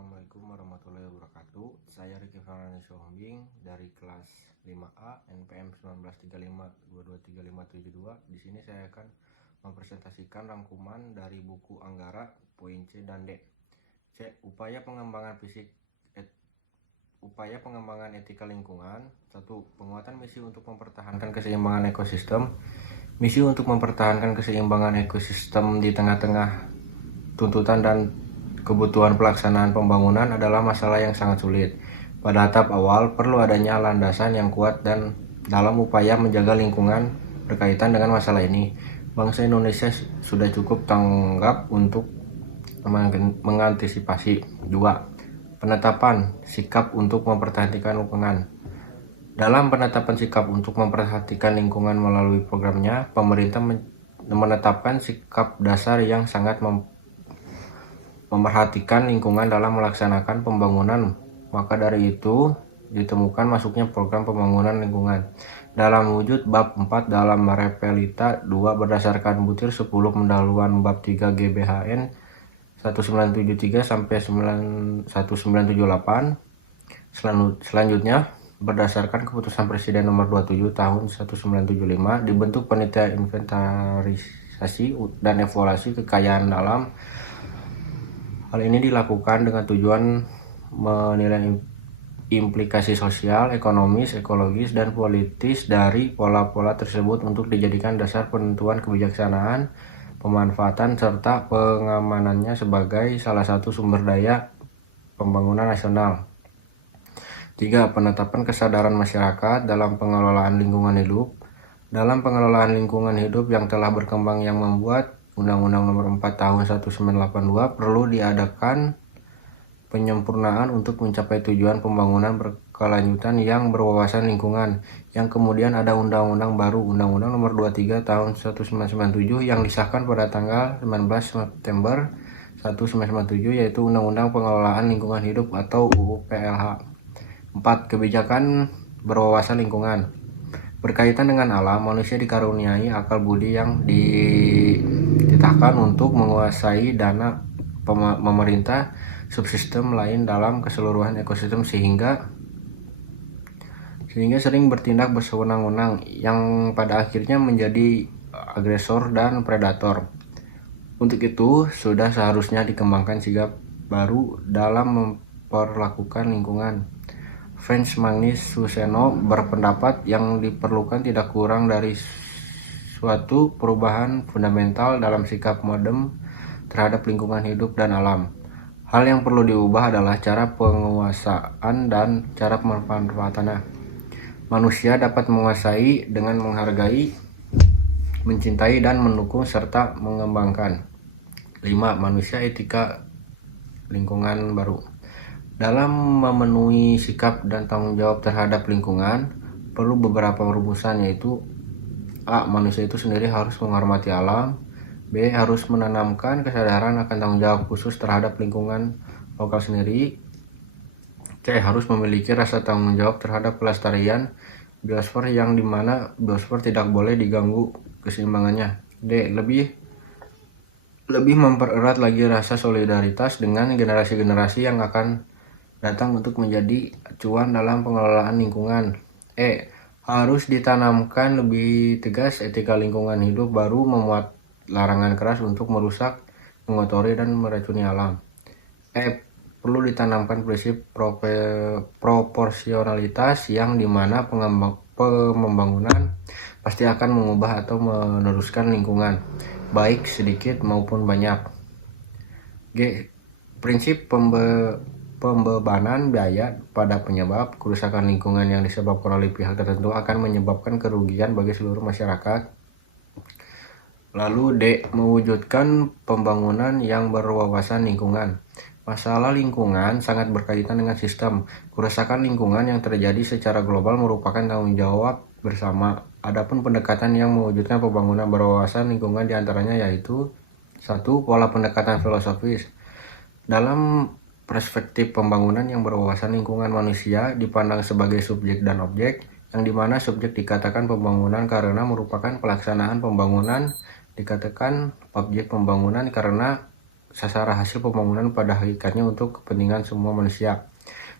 Assalamualaikum warahmatullahi wabarakatuh. Saya Riki Farani Sohombing dari kelas 5A NPM 1935223572. Di sini saya akan mempresentasikan rangkuman dari buku Anggara poin C dan D. C. Upaya pengembangan etika lingkungan. 1. Penguatan misi untuk mempertahankan keseimbangan ekosistem. Misi untuk mempertahankan keseimbangan ekosistem di tengah-tengah tuntutan dan kebutuhan pelaksanaan pembangunan adalah masalah yang sangat sulit. Pada tahap awal, perlu adanya landasan yang kuat dan dalam upaya menjaga lingkungan berkaitan dengan masalah ini. Bangsa Indonesia sudah cukup tanggap untuk mengantisipasi. 2. Penetapan sikap untuk memperhatikan lingkungan. Dalam penetapan sikap untuk memperhatikan lingkungan melalui programnya, pemerintah menetapkan sikap dasar yang sangat memperhatikan lingkungan dalam melaksanakan pembangunan. Maka dari itu ditemukan masuknya program pembangunan lingkungan dalam wujud bab 4 dalam Repelita 2 berdasarkan butir 10 pendahuluan bab 3 GBHN 1973 sampai 1978. Selanjutnya berdasarkan keputusan Presiden nomor 27 tahun 1975 dibentuk panitia inventarisasi dan evaluasi kekayaan alam. Hal ini dilakukan dengan tujuan menilai implikasi sosial, ekonomis, ekologis, dan politis dari pola-pola tersebut untuk dijadikan dasar penentuan kebijaksanaan, pemanfaatan, serta pengamanannya sebagai salah satu sumber daya pembangunan nasional. 3. Penetapan kesadaran masyarakat dalam pengelolaan lingkungan hidup. Dalam pengelolaan lingkungan hidup yang telah berkembang yang membuat Undang-Undang Nomor 4 Tahun 1982 perlu diadakan penyempurnaan untuk mencapai tujuan pembangunan berkelanjutan yang berwawasan lingkungan, yang kemudian ada Undang-Undang baru Undang-Undang Nomor 23 Tahun 1997 yang disahkan pada tanggal 19 September 1997, yaitu Undang-Undang Pengelolaan Lingkungan Hidup atau UU PLH. 4. Kebijakan berwawasan lingkungan. Berkaitan dengan alam, manusia dikaruniai akal budi yang dititahkan untuk menguasai dana pemerintah subsistem lain dalam keseluruhan ekosistem sehingga sering bertindak bersewenang-wenang yang pada akhirnya menjadi agresor dan predator. Untuk itu, sudah seharusnya dikembangkan sikap baru dalam memperlakukan lingkungan. Frans Magnus Suseno berpendapat yang diperlukan tidak kurang dari suatu perubahan fundamental dalam sikap modern terhadap lingkungan hidup dan alam. Hal yang perlu diubah adalah cara penguasaan dan cara pemanfaatannya. Manusia dapat menguasai dengan menghargai, mencintai, dan mendukung serta mengembangkan. 5. Manusia etika lingkungan baru. Dalam memenuhi sikap dan tanggung jawab terhadap lingkungan, perlu beberapa rumusan, yaitu A. Manusia itu sendiri harus menghormati alam. B. Harus menanamkan kesadaran akan tanggung jawab khusus terhadap lingkungan lokal sendiri. C. Harus memiliki rasa tanggung jawab terhadap pelestarian biosfer yang dimana biosfer tidak boleh diganggu keseimbangannya. D. Lebih mempererat lagi rasa solidaritas dengan generasi-generasi yang akan datang untuk menjadi acuan dalam pengelolaan lingkungan. E. Harus ditanamkan lebih tegas etika lingkungan hidup baru memuat larangan keras untuk merusak, mengotori, dan meracuni alam. E. Perlu ditanamkan prinsip proporsionalitas yang dimana pembangunan pasti akan mengubah atau meneruskan lingkungan, baik sedikit maupun banyak. G. Prinsip pembebanan biaya pada penyebab kerusakan lingkungan yang disebabkan oleh pihak tertentu akan menyebabkan kerugian bagi seluruh masyarakat. Lalu D. Mewujudkan pembangunan yang berwawasan lingkungan. Masalah lingkungan sangat berkaitan dengan sistem. Kerusakan lingkungan yang terjadi secara global merupakan tanggung jawab bersama. Adapun pendekatan yang mewujudkan pembangunan berwawasan lingkungan diantaranya yaitu 1. Pola pendekatan filosofis. Dalam perspektif pembangunan yang berwawasan lingkungan, manusia dipandang sebagai subjek dan objek, yang dimana subjek dikatakan pembangunan karena merupakan pelaksanaan pembangunan, dikatakan objek pembangunan karena sasaran hasil pembangunan pada hakikatnya untuk kepentingan semua manusia.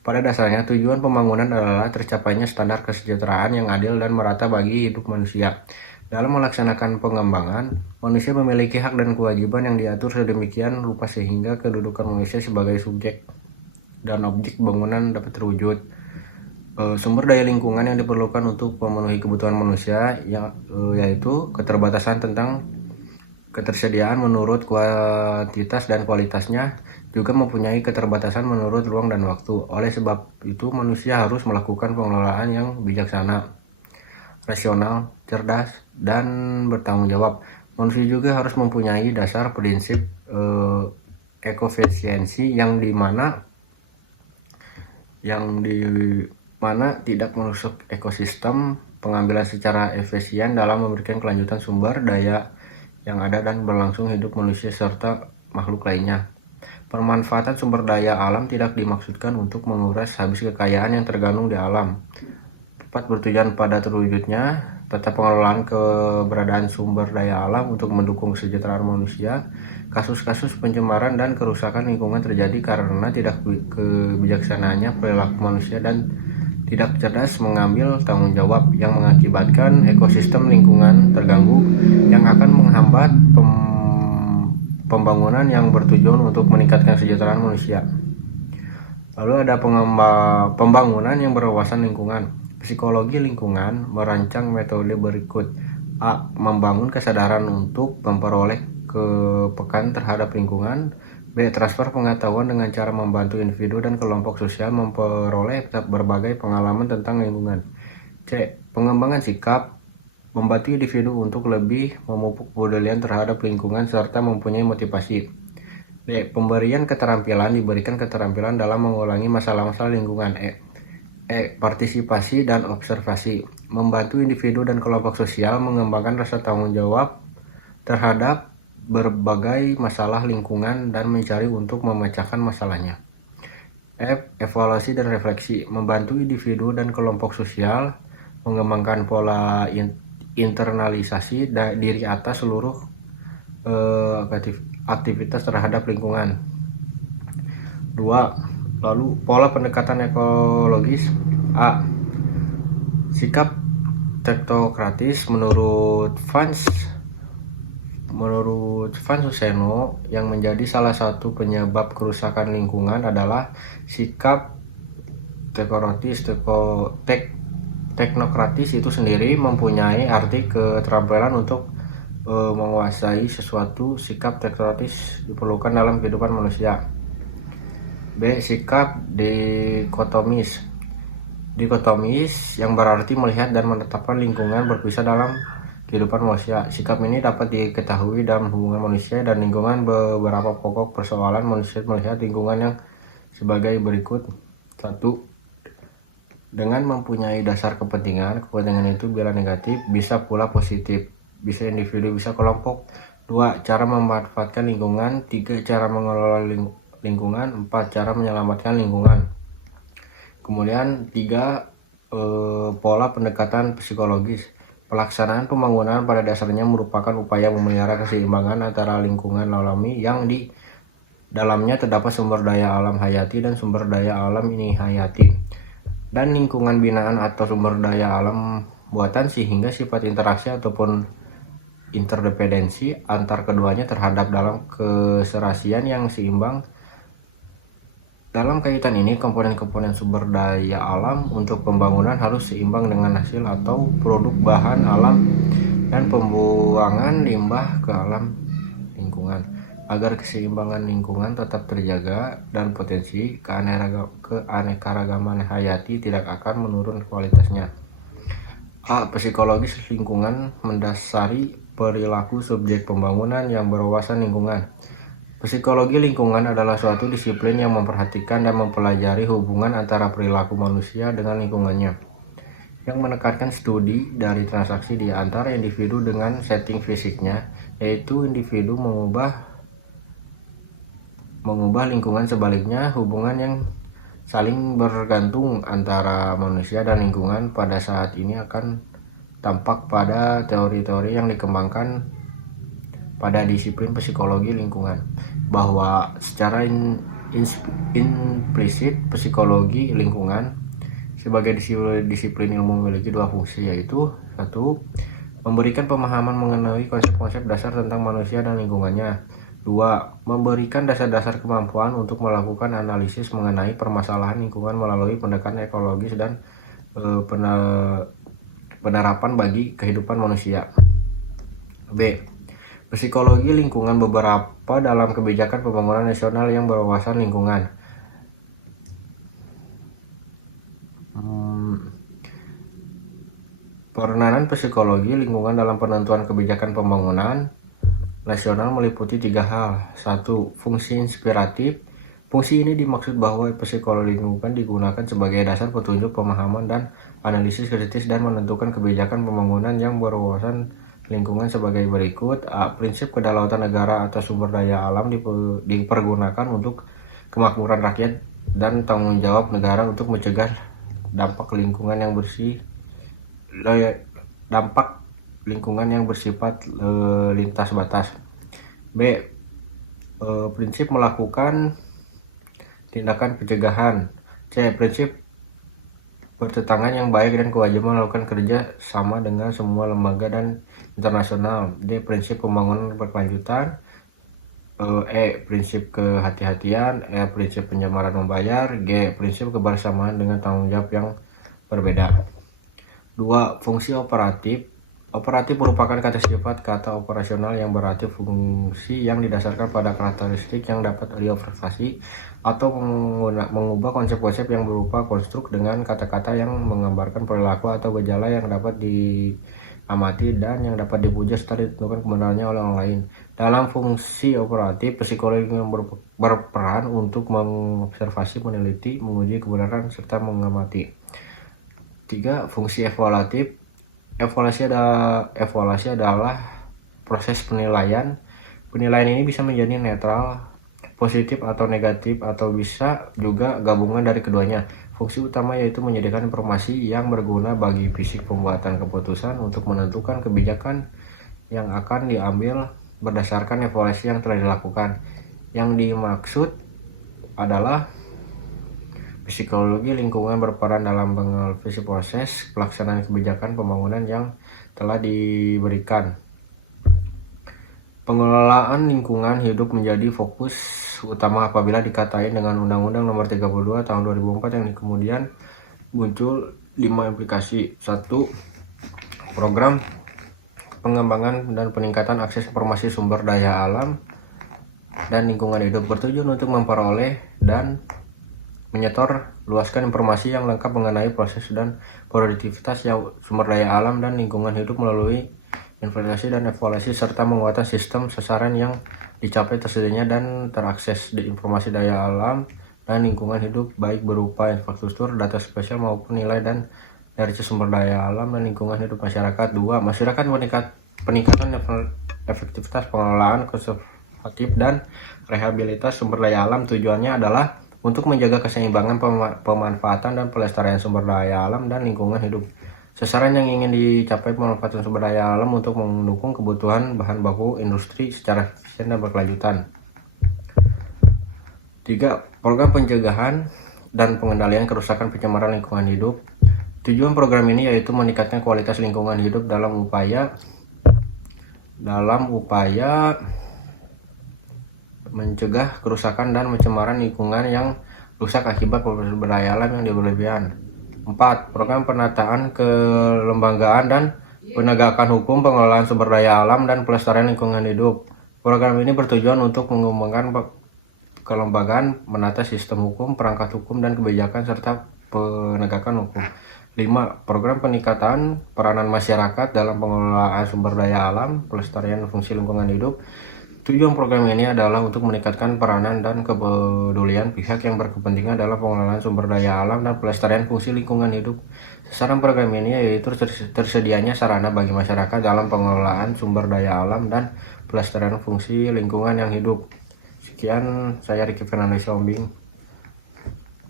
Pada dasarnya, tujuan pembangunan adalah tercapainya standar kesejahteraan yang adil dan merata bagi hidup manusia. Dalam melaksanakan pengembangan, manusia memiliki hak dan kewajiban yang diatur sedemikian rupa sehingga kedudukan manusia sebagai subjek dan objek bangunan dapat terwujud. Sumber daya lingkungan yang diperlukan untuk memenuhi kebutuhan manusia yaitu keterbatasan tentang ketersediaan menurut kuantitas dan kualitasnya, juga mempunyai keterbatasan menurut ruang dan waktu. Oleh sebab itu, manusia harus melakukan pengelolaan yang bijaksana, rasional, cerdas, dan bertanggung jawab. Manusia juga harus mempunyai dasar prinsip ekofisiensi yang di mana tidak merusak ekosistem, pengambilan secara efisien dalam memberikan kelanjutan sumber daya yang ada dan berlangsung hidup manusia serta makhluk lainnya. Pemanfaatan sumber daya alam tidak dimaksudkan untuk menguras habis kekayaan yang tergandung di alam. Tepat bertujuan pada terwujudnya tata pengelolaan keberadaan sumber daya alam untuk mendukung kesejahteraan manusia. Kasus-kasus pencemaran dan kerusakan lingkungan terjadi karena tidak kebijaksanaannya perilaku manusia dan tidak cerdas mengambil tanggung jawab yang mengakibatkan ekosistem lingkungan terganggu yang akan menghambat pembangunan yang bertujuan untuk meningkatkan kesejahteraan manusia. Lalu ada pembangunan yang berwawasan lingkungan. Psikologi lingkungan merancang metode berikut. A. Membangun kesadaran untuk memperoleh kepekaan terhadap lingkungan. B. Transfer pengetahuan dengan cara membantu individu dan kelompok sosial memperoleh berbagai pengalaman tentang lingkungan. C. Pengembangan sikap, membantu individu untuk lebih memupuk kepedulian terhadap lingkungan serta mempunyai motivasi. D. Pemberian keterampilan, diberikan keterampilan dalam mengulangi masalah-masalah lingkungan. Partisipasi dan observasi, membantu individu dan kelompok sosial mengembangkan rasa tanggung jawab terhadap berbagai masalah lingkungan dan mencari untuk memecahkan masalahnya. Evaluasi dan refleksi, membantu individu dan kelompok sosial mengembangkan pola internalisasi diri atas seluruh aktivitas terhadap lingkungan. 2. Lalu pola pendekatan ekologis. A. Sikap teknokratis menurut Franz Suseno yang menjadi salah satu penyebab kerusakan lingkungan adalah sikap teknokratis itu sendiri mempunyai arti keterampilan untuk menguasai sesuatu. Sikap teknokratis diperlukan dalam kehidupan manusia. B. Sikap dikotomis yang berarti melihat dan menetapkan lingkungan berpisah dalam kehidupan manusia. Sikap ini dapat diketahui dalam hubungan manusia dan lingkungan. Beberapa pokok persoalan manusia melihat lingkungan yang sebagai berikut. 1. Dengan mempunyai dasar kepentingan itu bila negatif, bisa pula positif, bisa individu, bisa kelompok. 2. Cara memanfaatkan lingkungan. 3. Cara mengelola lingkungan. 4. Cara menyelamatkan lingkungan. Kemudian 3. Pola pendekatan psikologis. Pelaksanaan pembangunan pada dasarnya merupakan upaya memelihara keseimbangan antara lingkungan alami yang di dalamnya terdapat sumber daya alam hayati dan sumber daya alam ini hayati, dan lingkungan binaan atau sumber daya alam buatan, sehingga sifat interaksi ataupun interdependensi antar keduanya terhadap dalam keserasian yang seimbang. Dalam kaitan ini, komponen-komponen sumber daya alam untuk pembangunan harus seimbang dengan hasil atau produk bahan alam dan pembuangan limbah ke alam lingkungan, agar keseimbangan lingkungan tetap terjaga dan potensi keanekaragaman hayati tidak akan menurun kualitasnya. A. Psikologis lingkungan mendasari perilaku subjek pembangunan yang berwawasan lingkungan. Psikologi lingkungan adalah suatu disiplin yang memperhatikan dan mempelajari hubungan antara perilaku manusia dengan lingkungannya, yang menekankan studi dari transaksi di antara individu dengan setting fisiknya, yaitu individu mengubah lingkungan, sebaliknya hubungan yang saling bergantung antara manusia dan lingkungan pada saat ini akan tampak pada teori-teori yang dikembangkan pada disiplin psikologi lingkungan, bahwa secara implisit psikologi lingkungan sebagai disiplin ilmu memiliki dua fungsi, yaitu satu, memberikan pemahaman mengenai konsep-konsep dasar tentang manusia dan lingkungannya. Dua, memberikan dasar-dasar kemampuan untuk melakukan analisis mengenai permasalahan lingkungan melalui pendekatan ekologis dan penerapan bagi kehidupan manusia. B. Psikologi lingkungan beberapa dalam kebijakan pembangunan nasional yang berwawasan lingkungan. Peranan psikologi lingkungan dalam penentuan kebijakan pembangunan nasional meliputi 3 hal. 1. Fungsi inspiratif. Fungsi ini dimaksud bahwa psikologi lingkungan digunakan sebagai dasar petunjuk pemahaman dan analisis kritis dan menentukan kebijakan pembangunan yang berwawasan lingkungan sebagai berikut. A. Prinsip kedaulatan negara atas sumber daya alam dipergunakan untuk kemakmuran rakyat dan tanggung jawab negara untuk mencegah dampak lingkungan yang bersifat lintas batas. B. Prinsip melakukan tindakan pencegahan. C. Prinsip pertentangan yang baik dan kewajiban melakukan kerja sama dengan semua lembaga dan internasional. D. Prinsip pembangunan berkelanjutan. E. Prinsip kehati-hatian. E. Prinsip penyamaran membayar. G. Prinsip kebersamaan dengan tanggung jawab yang berbeda. 2. Fungsi operatif. Operatif merupakan kata sifat kata operasional yang berarti fungsi yang didasarkan pada karakteristik yang dapat diobservasi atau mengubah konsep-konsep yang berupa konstruk dengan kata-kata yang menggambarkan perilaku atau gejala yang dapat diamati dan yang dapat dipuja serta ditentukan kebenarannya oleh orang lain. Dalam fungsi operatif, psikologi yang berperan untuk mengobservasi, meneliti, menguji kebenaran serta mengamati. 3. Fungsi evaluatif. Evaluasi adalah proses penilaian. Penilaian ini bisa menjadi netral, positif atau negatif, atau bisa juga gabungan dari keduanya. Fungsi utama yaitu menyediakan informasi yang berguna bagi fisik pembuatan keputusan untuk menentukan kebijakan yang akan diambil berdasarkan evaluasi yang telah dilakukan. Yang dimaksud adalah psikologi lingkungan berperan dalam mengevaluasi proses pelaksanaan kebijakan pembangunan yang telah diberikan. Pengelolaan lingkungan hidup menjadi fokus utama apabila dikatain dengan Undang-Undang Nomor 32 Tahun 2004 yang kemudian muncul 5 implikasi. 1. Program pengembangan dan peningkatan akses informasi sumber daya alam dan lingkungan hidup bertujuan untuk memperoleh dan menyetor luaskan informasi yang lengkap mengenai proses dan produktivitas sumber daya alam dan lingkungan hidup melalui inventarisasi dan evaluasi serta menguatkan sistem sasaran yang dicapai tersedianya dan terakses di informasi daya alam dan lingkungan hidup baik berupa infrastruktur, data spesial maupun nilai dan dari sumber daya alam dan lingkungan hidup masyarakat. 2. Masyarakat peningkatan efektivitas pengelolaan konservatif dan rehabilitas sumber daya alam. Tujuannya adalah untuk menjaga keseimbangan pemanfaatan dan pelestarian sumber daya alam dan lingkungan hidup. Sasaran yang ingin dicapai pemanfaatan sumber daya alam untuk mendukung kebutuhan bahan baku industri secara efisien dan berkelanjutan. 3. Program pencegahan dan pengendalian kerusakan pencemaran lingkungan hidup. Tujuan program ini yaitu meningkatkan kualitas lingkungan hidup dalam upaya mencegah kerusakan dan pencemaran lingkungan yang rusak akibat sumber daya alam yang berlebihan. 4. Program penataan kelembagaan dan penegakan hukum pengelolaan sumber daya alam dan pelestarian lingkungan hidup. Program ini bertujuan untuk mengembangkan kelembagaan, menata sistem hukum, perangkat hukum dan kebijakan serta penegakan hukum. 5. Program peningkatan peranan masyarakat dalam pengelolaan sumber daya alam, pelestarian fungsi lingkungan hidup. Tujuan program ini adalah untuk meningkatkan peranan dan kepedulian pihak yang berkepentingan dalam pengelolaan sumber daya alam dan pelestarian fungsi lingkungan hidup. Sasaran program ini yaitu tersedianya sarana bagi masyarakat dalam pengelolaan sumber daya alam dan pelestarian fungsi lingkungan yang hidup. Sekian, saya Ricky Fernandes Ombing.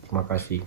Terima kasih.